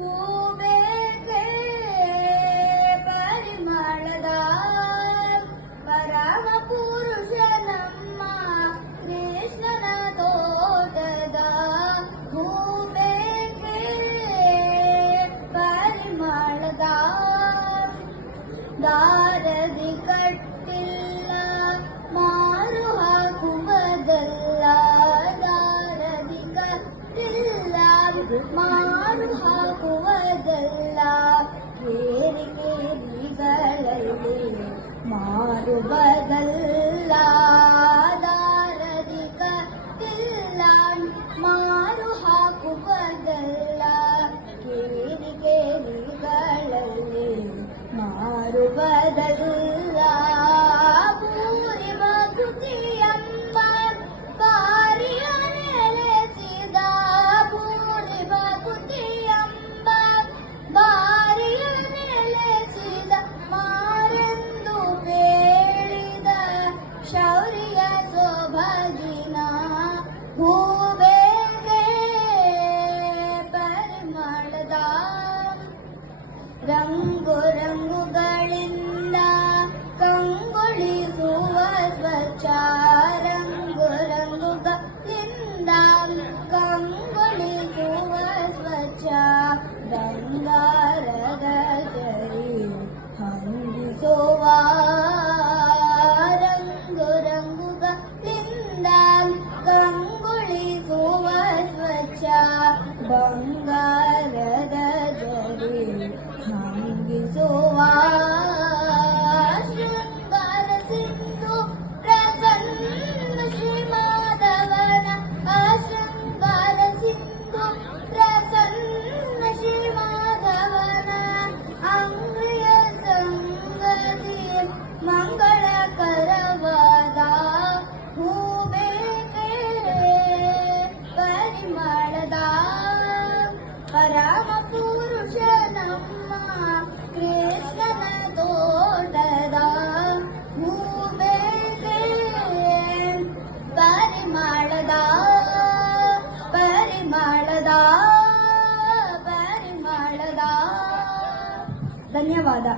ಹೂಬೇಕೆ ಪರಿಮಳದ ಪರಮ ಪುರುಷ ನಮ್ಮ ಕೃಷ್ಣನ ತೋಟದ ಹೂಬೇಕೆ ಪರಿಮಳದ ದಾರದಿ ಕಟ್ಟಿಲ್ಲ ಮಾರು ಹಾಕುವುದಲ್ಲ ದಾರದಿ ಕಟ್ಟಿಲ್ಲ ಮಾರು ಹಾಕುವುದಲ್ಲ ಕೇರಿಕೆಗಳಲ್ಲಿ ಮಾರುವುದಲ್ಲ ದಾರದಿ ಕಟ್ಟಿಲ್ಲ ಮಾರು ಹಾಕುವುದಲ್ಲ ಕೇರಿಕೆಗಳಲ್ಲಿ ಮಾರುವುದಲ್ಲ ಪೂರ್ವ ಕೃತಿಯಂಬ ಬಾರಿಯ ನೆಲೆಸಿದ ಪೂರ್ವ ಕೃತಿಯಂಬ ಬಾರಿಯ ನೆಲೆಸಿದ ಮಾರೆಂದು ಬೇಳಿದ ಶೌರ್ಯ ಸೊಬಗಿನ ಹೂಬೇಗೆ ಪರಿಮಳದ ರಂಗು ರಂಗುಗಳಿಂದ ಕಂಗೊಳಿಸುವ ಸ್ವಚ್ಛ ರಂಗು ರಂಗುಗಳಿಂದ ಕಂಗೊಳಿಸುವ ಸ್ವಚ್ಛ ಬಂಗಾರದ ಜರಿ ಹಂಗಿಸುವ ರಂಗು ರಂಗುಗಳಿಂದ ಕಂಗೊಳಿಸುವ ಸ್ವಚ್ಛ ಬಂಗಾರದ ಜರಿ ಹಂಗಿಸುವ ಶೃಂಗಾರ ಸಿಂಧು ಪ್ರಸನ್ನ ಶ್ರೀಮಾಧವನ ಶೃಂಗಾರ ಸಿಂಧು ಪ್ರಸನ್ನ ಶ್ರೀಮಾಧವನ ಅಂಗ್ರಿಯ ಸಂಗತಿ ಮಂಗಳಕರವಾದ ಹೂಬೇಕೆ ಪರಿಮಳದ ಪರಮ ಪುರುಷ ನಮ್ಮ ಕೃಷ್ಣನ ತೋಟದ ಹೂಬೇಕೆ ಪರಿಮಳದ ಪರಿಮಳದ ಪರಿಮಳದ ಧನ್ಯವಾದ.